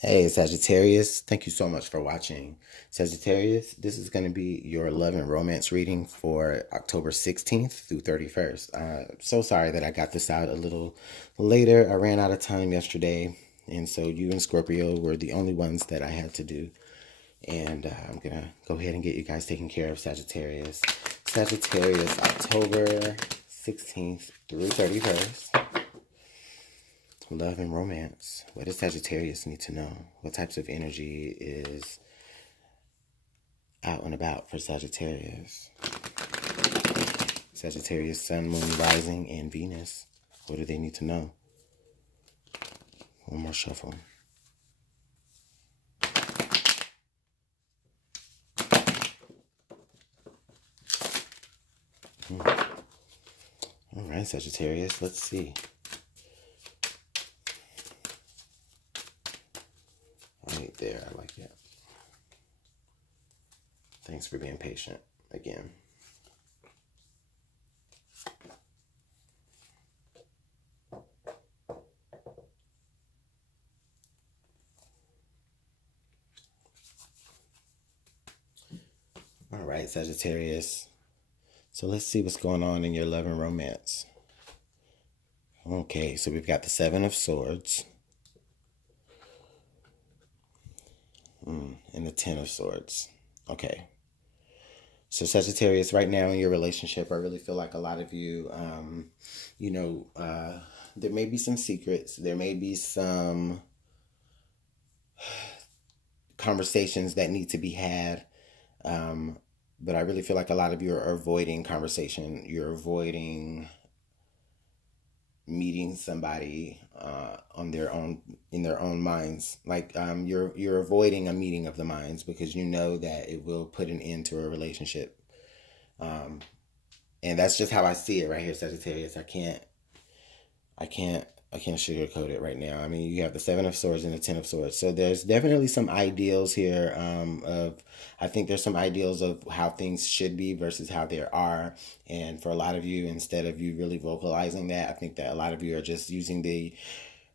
Hey, Sagittarius, thank you so much for watching. Sagittarius, this is going to be your love and romance reading for October 16th through 31st. So sorry that I got this out a little later. I ran out of time yesterday, and so you and Scorpio were the only ones that I had to do. And I'm going to go ahead and get you guys taken care of, Sagittarius. Sagittarius, October 16th through 31st. Love and romance. What does Sagittarius need to know? What types of energy is out and about for Sagittarius? Sagittarius, Sun, Moon, Rising, and Venus. What do they need to know? One more shuffle. All right, Sagittarius, let's see. Right there, I like that. Thanks for being patient again. All right, Sagittarius. So let's see what's going on in your love and romance. Okay, so we've got the Seven of Swords. And the Ten of Swords. Okay. So Sagittarius, right now in your relationship, I really feel like a lot of you, there may be some secrets. There may be some conversations that need to be had. But I really feel like a lot of you are avoiding conversation. You're avoiding meeting somebody in their own minds. Like you're avoiding a meeting of the minds because you know that it will put an end to a relationship. And that's just how I see it right here, Sagittarius. I can't sugarcoat it right now. I mean, you have the Seven of Swords and the Ten of Swords. So there's definitely some ideals here I think there's some ideals of how things should be versus how they are. And for a lot of you, instead of you really vocalizing that, I think that a lot of you are just using the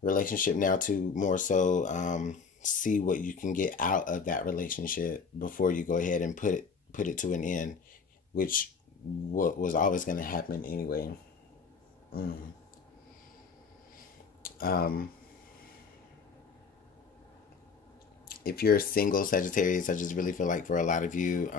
relationship now to more so see what you can get out of that relationship before you go ahead and put it to an end, which what was always going to happen anyway. If you're single, Sagittarius, I just really feel like for a lot of you,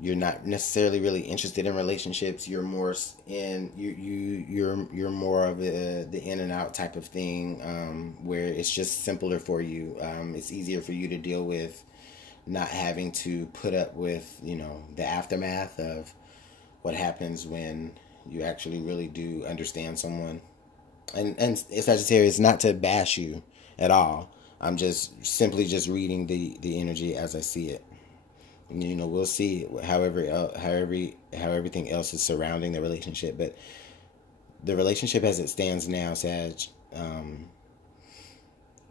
you're not necessarily really interested in relationships. You're more in you're more of the in and out type of thing, where it's just simpler for you. It's easier for you to deal with not having to put up with the aftermath of what happens when you actually really do understand someone. And Sagittarius, not to bash you at all. I'm just simply just reading the energy as I see it. We'll see how everything else is surrounding the relationship, but the relationship as it stands now, Sag.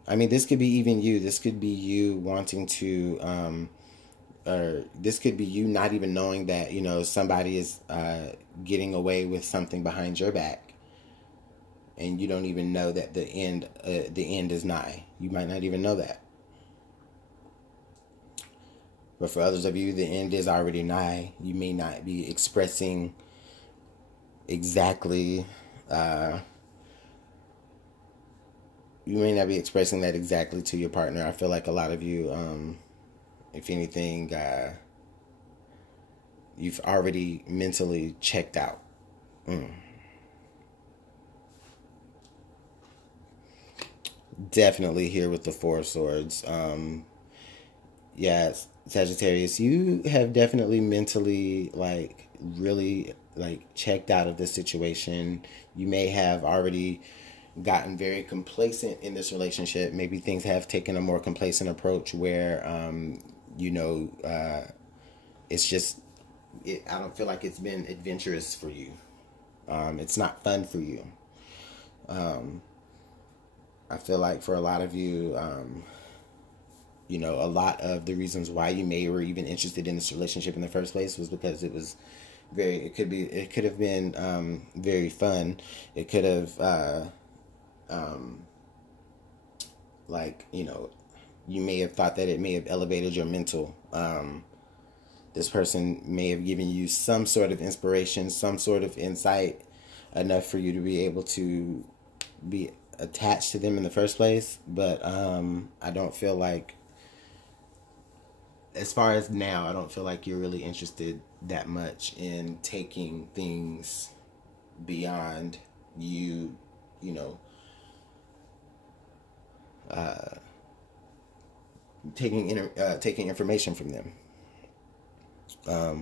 I mean, this could be even you. This could be you wanting to, or this could be you not even knowing that somebody is getting away with something behind your back. And you don't even know that the end is nigh. You might not even know that. But for others of you, the end is already nigh. You may not be expressing exactly. You may not be expressing that exactly to your partner. I feel like a lot of you, if anything, you've already mentally checked out. Definitely here with the Four of Swords. Yeah, Sagittarius, you have definitely mentally really checked out of this situation. You may have already gotten very complacent in this relationship. Maybe things have taken a more complacent approach where it's just I don't feel like it's been adventurous for you. It's not fun for you. I feel like for a lot of you, a lot of the reasons why you may were even interested in this relationship in the first place was because it was it could have been very fun. It could have Like, you know, you may have thought that it may have elevated your mental. This person may have given you some sort of inspiration, some sort of insight, enough for you to be able to be attached to them in the first place. But I don't feel like, as far as now, I don't feel like you're really interested that much in taking things beyond you, you know, taking information from them,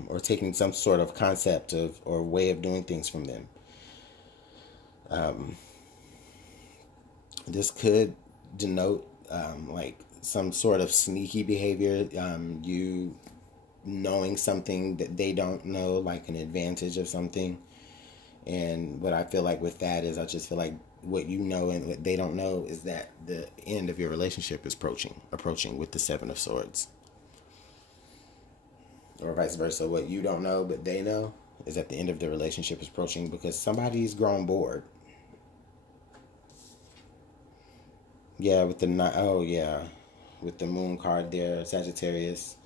or taking some sort of concept of or way of doing things from them. This could denote like some sort of sneaky behavior, you knowing something that they don't know, like an advantage of something. And what I feel like with that is, I just feel like what you know and what they don't know is that the end of your relationship is approaching with the Seven of Swords. Or vice versa. What you don't know but they know is that the end of the relationship is approaching, because somebody's grown bored. Yeah, with with the moon card there, Sagittarius.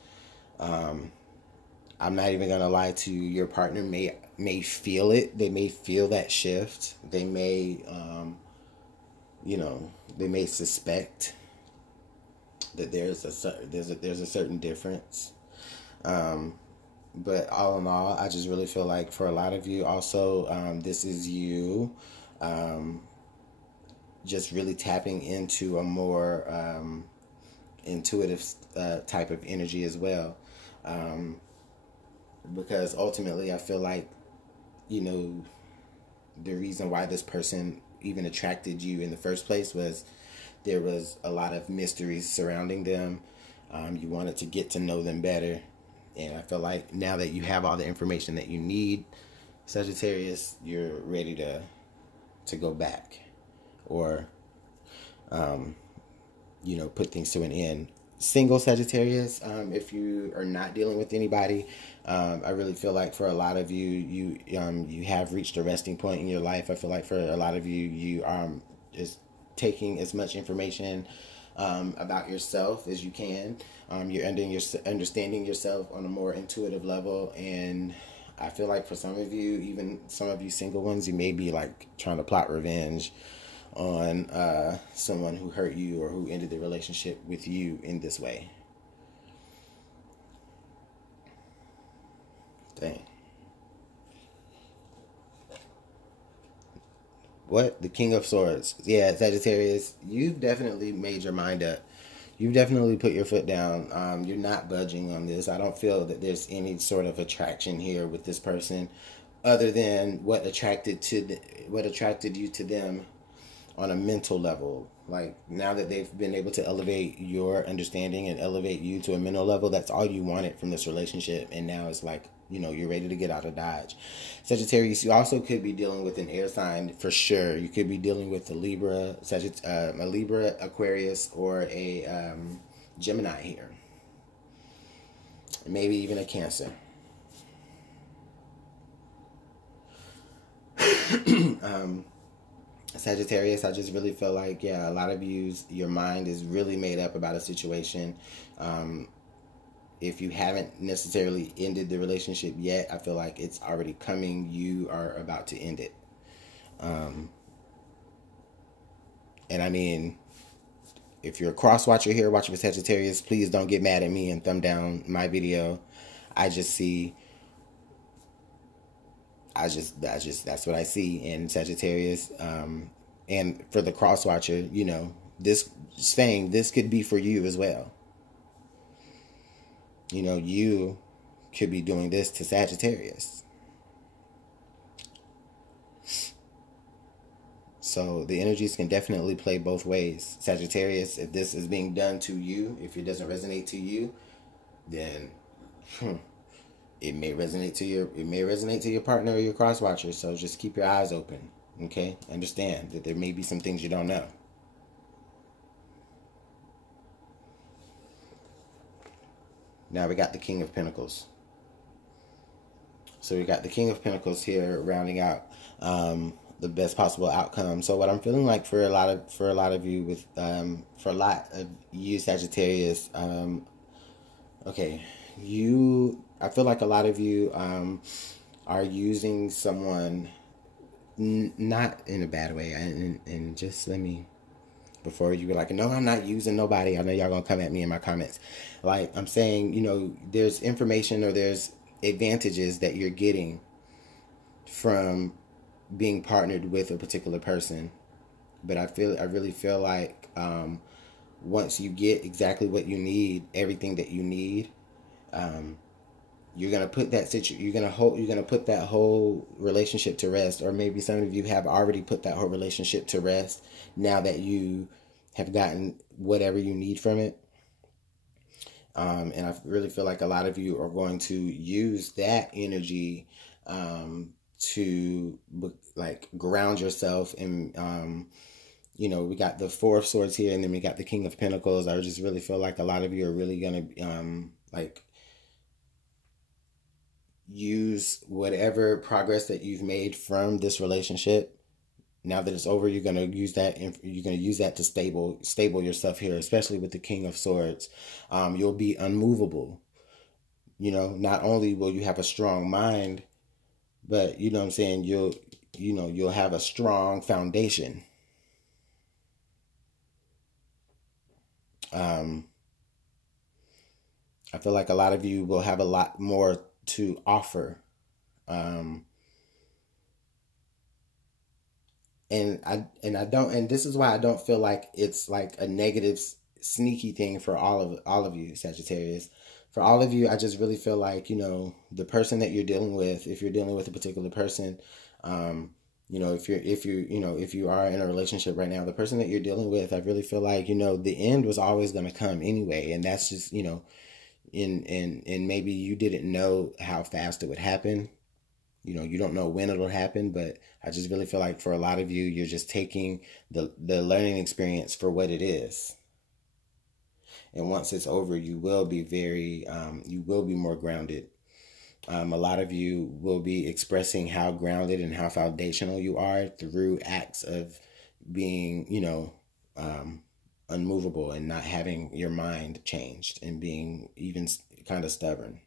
I'm not even gonna lie to you. Your partner may feel it. They may feel that shift. They may, they may suspect that there's a certain difference. But all in all, I just really feel like for a lot of you, also, this is you, just really tapping into a more intuitive type of energy as well. Because ultimately, I feel like, the reason why this person even attracted you in the first place was there was a lot of mysteries surrounding them. You wanted to get to know them better. And I feel like now that you have all the information that you need, Sagittarius, you're ready to go back, or, put things to an end. Single Sagittarius, if you are not dealing with anybody, I really feel like for a lot of you, you have reached a resting point in your life. I feel like for a lot of you, you are just taking as much information about yourself as you can. You're understanding yourself on a more intuitive level, and I feel like for some of you, even some of you single ones, you may be like trying to plot revenge on someone who hurt you or who ended the relationship with you in this way. Dang. What? The King of Swords. Yeah, Sagittarius, you've definitely made your mind up. You've definitely put your foot down. You're not budging on this. I don't feel that there's any sort of attraction here with this person, other than what attracted you to them on a mental level. Like, now that they've been able to elevate your understanding and elevate you to a mental level, that's all you wanted from this relationship. And now it's like, you're ready to get out of Dodge. Sagittarius, you also could be dealing with an air sign for sure. You could be dealing with a Libra, Aquarius, or a Gemini here. Maybe even a Cancer. Sagittarius, I just really feel like, a lot of your mind is really made up about a situation. If you haven't necessarily ended the relationship yet, I feel like it's already coming. You are about to end it. And I mean, if you're a cross watcher here watching for Sagittarius, please don't get mad at me and thumb down my video. I just see, that's what I see in Sagittarius. And for the cross watcher, this could be for you as well. You could be doing this to Sagittarius. So the energies can definitely play both ways. Sagittarius, if this is being done to you, if it doesn't resonate to you, then it may resonate to your partner or your cross watcher. So just keep your eyes open. Okay? Understand that there may be some things you don't know. Now we got the King of Pentacles. So we got the King of Pentacles here rounding out the best possible outcome. So what I'm feeling like for a lot of you with for a lot of you Sagittarius, okay, I feel like a lot of you are using someone, not in a bad way, and just let me, before you were like, no, I'm not using nobody. I know y'all gonna come at me in my comments. Like, I'm saying, you know, there's information or there's advantages that you're getting from being partnered with a particular person. But I really feel like once you get exactly what you need, everything that you need, you're gonna put you're gonna put that whole relationship to rest. Or maybe some of you have already put that whole relationship to rest now that you have gotten whatever you need from it. And I really feel like a lot of you are going to use that energy to like ground yourself. And you know, we got the Four of Swords here, and then we got the King of Pentacles. I just really feel like a lot of you are really gonna like use whatever progress that you've made from this relationship. Now that it's over, you're gonna use that to stable yourself here, especially with the King of Swords. You'll be unmovable. You know, not only will you have a strong mind, but you know what I'm saying, you'll have a strong foundation. I feel like a lot of you will have a lot more to offer. And this is why I don't feel like it's like a negative sneaky thing for all of you Sagittarius. For all of you, I just really feel like, you know, the person that you're dealing with, if you're dealing with a particular person, you know, if you are in a relationship right now, the person that you're dealing with, I really feel like, you know, the end was always going to come anyway. And that's just, you know, and maybe you didn't know how fast it would happen. You know, you don't know when it'll happen, but I just really feel like for a lot of you, you're just taking the learning experience for what it is. And once it's over, you will be you will be more grounded. A lot of you will be expressing how grounded and how foundational you are through acts of being, you know, unmovable and not having your mind changed and being even kind of stubborn.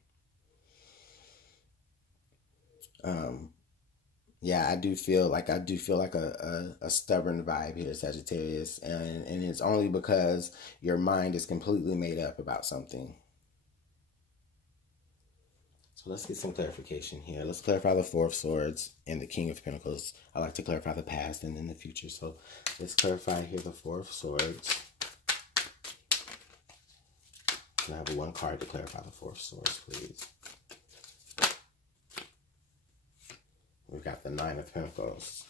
Yeah, I do feel like a stubborn vibe here, Sagittarius, and it's only because your mind is completely made up about something. So let's get some clarification here. Let's clarify the Four of Swords and the King of Pentacles. I like to clarify the past and then the future. So let's clarify here the Four of Swords. Can I have one card to clarify the Four of Swords, please? We've got the Nine of Pentacles.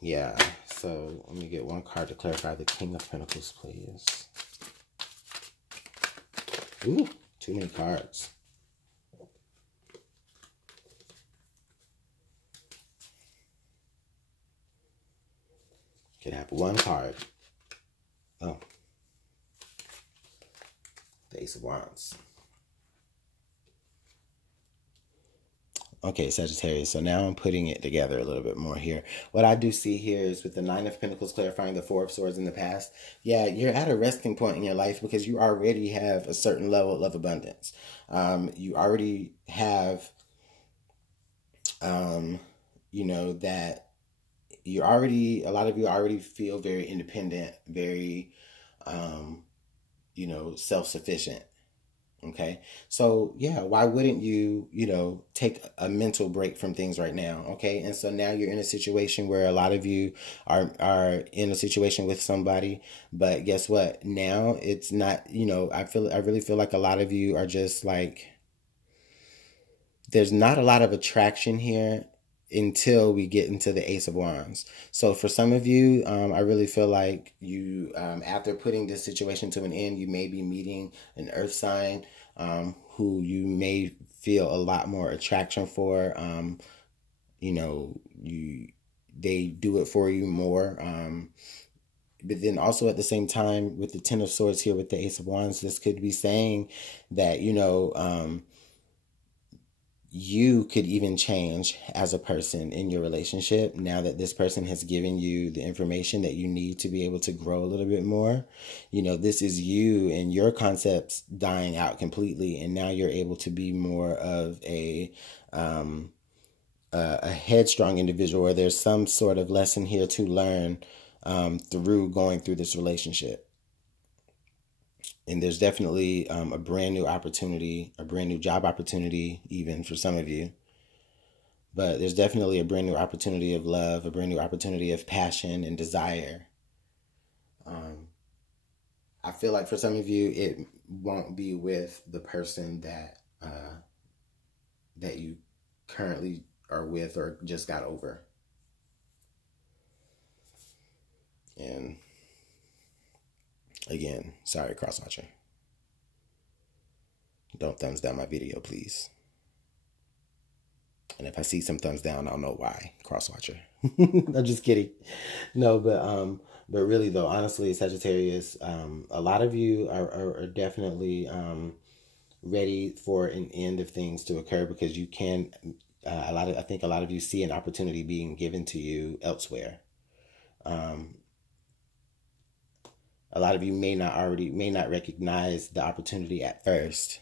Yeah, so let me get one card to clarify the King of Pentacles, please. Ooh, too many cards. Can have one card. Oh. The Ace of Wands. Okay, Sagittarius, so now I'm putting it together a little bit more here. What I do see here is with the Nine of Pentacles clarifying the Four of Swords in the past, yeah, you're at a resting point in your life because you already have a certain level of abundance. You already have, you know, that a lot of you already feel very independent, very, you know, self-sufficient. Okay, so yeah, why wouldn't you, you know, take a mental break from things right now? Okay, and so now you're in a situation where a lot of you are in a situation with somebody, but guess what? Now it's not, you know, I really feel like a lot of you are just like, there's not a lot of attraction here until we get into the Ace of Wands. So for some of you, I really feel like you, after putting this situation to an end, you may be meeting an earth sign who you may feel a lot more attraction for. You know, they do it for you more. But then also at the same time, with the Ten of Swords here with the Ace of Wands, this could be saying that, you know, you could even change as a person in your relationship now that this person has given you the information that you need to be able to grow a little bit more. You know, this is you and your concepts dying out completely, and now you're able to be more of a headstrong individual, where there's some sort of lesson here to learn through going through this relationship. And there's definitely a brand new opportunity, a brand new job opportunity, even for some of you. But there's definitely a brand new opportunity of love, a brand new opportunity of passion and desire. I feel like for some of you, it won't be with the person that that you currently are with or just got over. And again, sorry, cross-watcher. Don't thumbs down my video, please. And if I see some thumbs down, I'll know why, cross-watcher. I'm just kidding. No, but really though, honestly, Sagittarius, a lot of you are definitely ready for an end of things to occur, because you can, I think a lot of you see an opportunity being given to you elsewhere. A lot of you may not recognize the opportunity at first,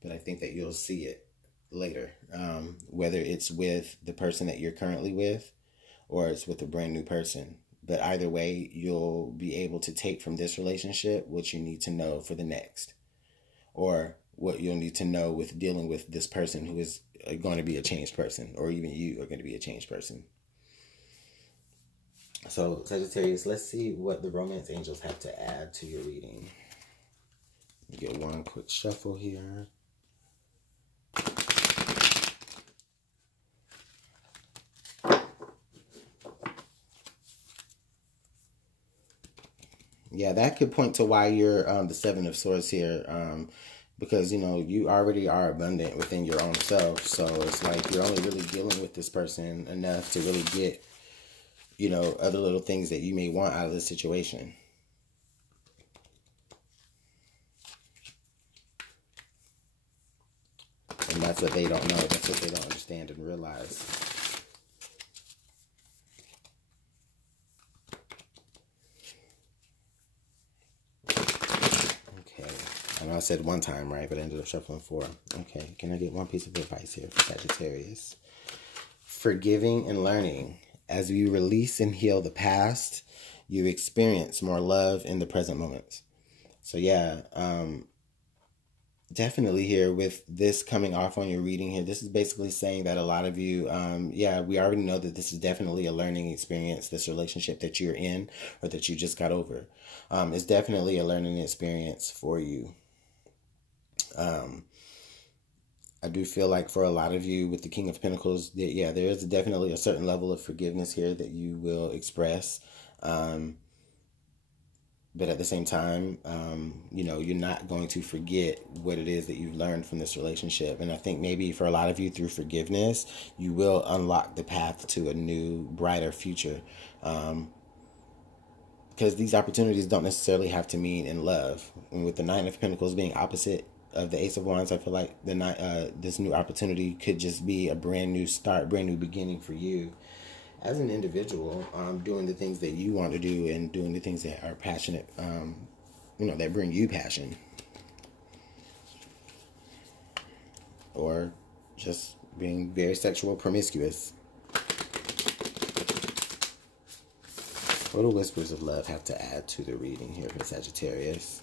but I think that you'll see it later, whether it's with the person that you're currently with or it's with a brand new person. But either way, you'll be able to take from this relationship what you need to know for the next, or what you'll need to know with dealing with this person who is going to be a changed person, or even you are going to be a changed person. So, Sagittarius, let's see what the romance angels have to add to your reading. Get one quick shuffle here. Yeah, that could point to why you're the Seven of Swords here, because, you know, you already are abundant within your own self. So it's like you're only really dealing with this person enough to really get, you know, other little things that you may want out of this situation. And that's what they don't know. That's what they don't understand and realize. Okay. I know I said one time, right? But I ended up shuffling 4. Okay. Can I get one piece of advice here for Sagittarius? Forgiving and learning. As you release and heal the past, you experience more love in the present moments. So yeah, definitely here with this coming off on your reading here, this is basically saying that a lot of you, yeah, we already know that this is definitely a learning experience, this relationship that you're in or that you just got over. It's definitely a learning experience for you. I do feel like for a lot of you with the King of Pentacles, that, yeah, there is definitely a certain level of forgiveness here that you will express. But at the same time, you know, you're not going to forget what it is that you've learned from this relationship. And I think maybe for a lot of you, through forgiveness, you will unlock the path to a new, brighter future. Because these opportunities don't necessarily have to mean in love. And with the Nine of Pentacles being opposite of the Ace of Wands, I feel like this new opportunity could just be a brand new start, brand new beginning for you as an individual, doing the things that you want to do and doing the things that are passionate, you know, that bring you passion. Or just being very sexual promiscuous. What do Whispers of Love have to add to the reading here for Sagittarius?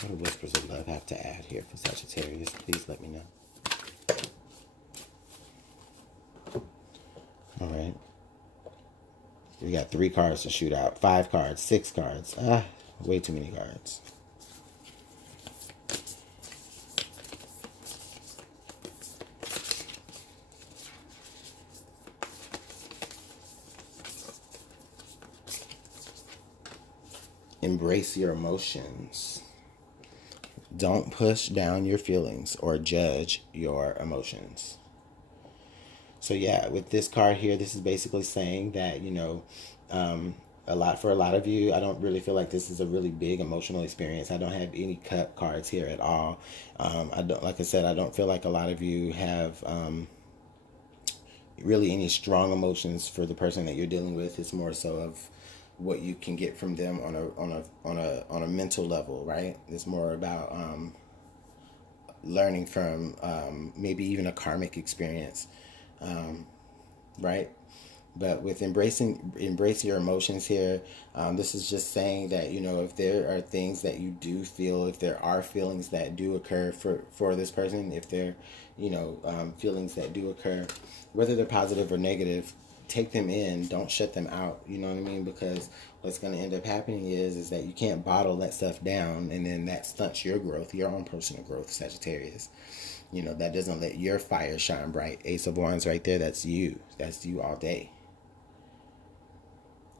What do Whispers of Love have to add here for Sagittarius? Please let me know. All right. We got 3 cards to shoot out. 5 cards. 6 cards. Way too many cards. Embrace your emotions. Don't push down your feelings or judge your emotions. So yeah, with this card here, this is basically saying that, you know, for a lot of you, I don't really feel like this is a really big emotional experience. I don't have any cup cards here at all. I don't, like I said, I don't feel like a lot of you have really any strong emotions for the person that you're dealing with. It's more so of what you can get from them on a mental level, right? It's more about learning from maybe even a karmic experience, right? But with embrace your emotions here, this is just saying that, you know, if there are things that you do feel, if there are feelings that do occur for this person, if there, you know, feelings that do occur, whether they're positive or negative, take them in. Don't shut them out. You know what I mean? Because what's going to end up happening is that you can't bottle that stuff down, and then that stunts your growth, your own personal growth, Sagittarius. You know, that doesn't let your fire shine bright. Ace of Wands right there, that's you. That's you all day.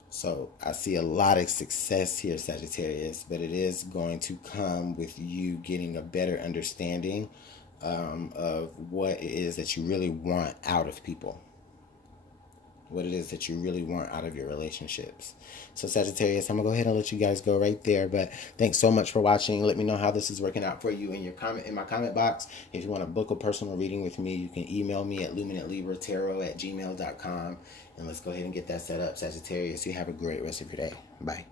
So I see a lot of success here, Sagittarius, but it is going to come with you getting a better understanding of what it is that you really want out of people. What it is that you really want out of your relationships. So Sagittarius, I'm gonna go ahead and let you guys go right there. But thanks so much for watching. Let me know how this is working out for you in my comment box. If you want to book a personal reading with me, you can email me at LuminantLibraTarot@gmail.com. And let's go ahead and get that set up, Sagittarius. You have a great rest of your day. Bye.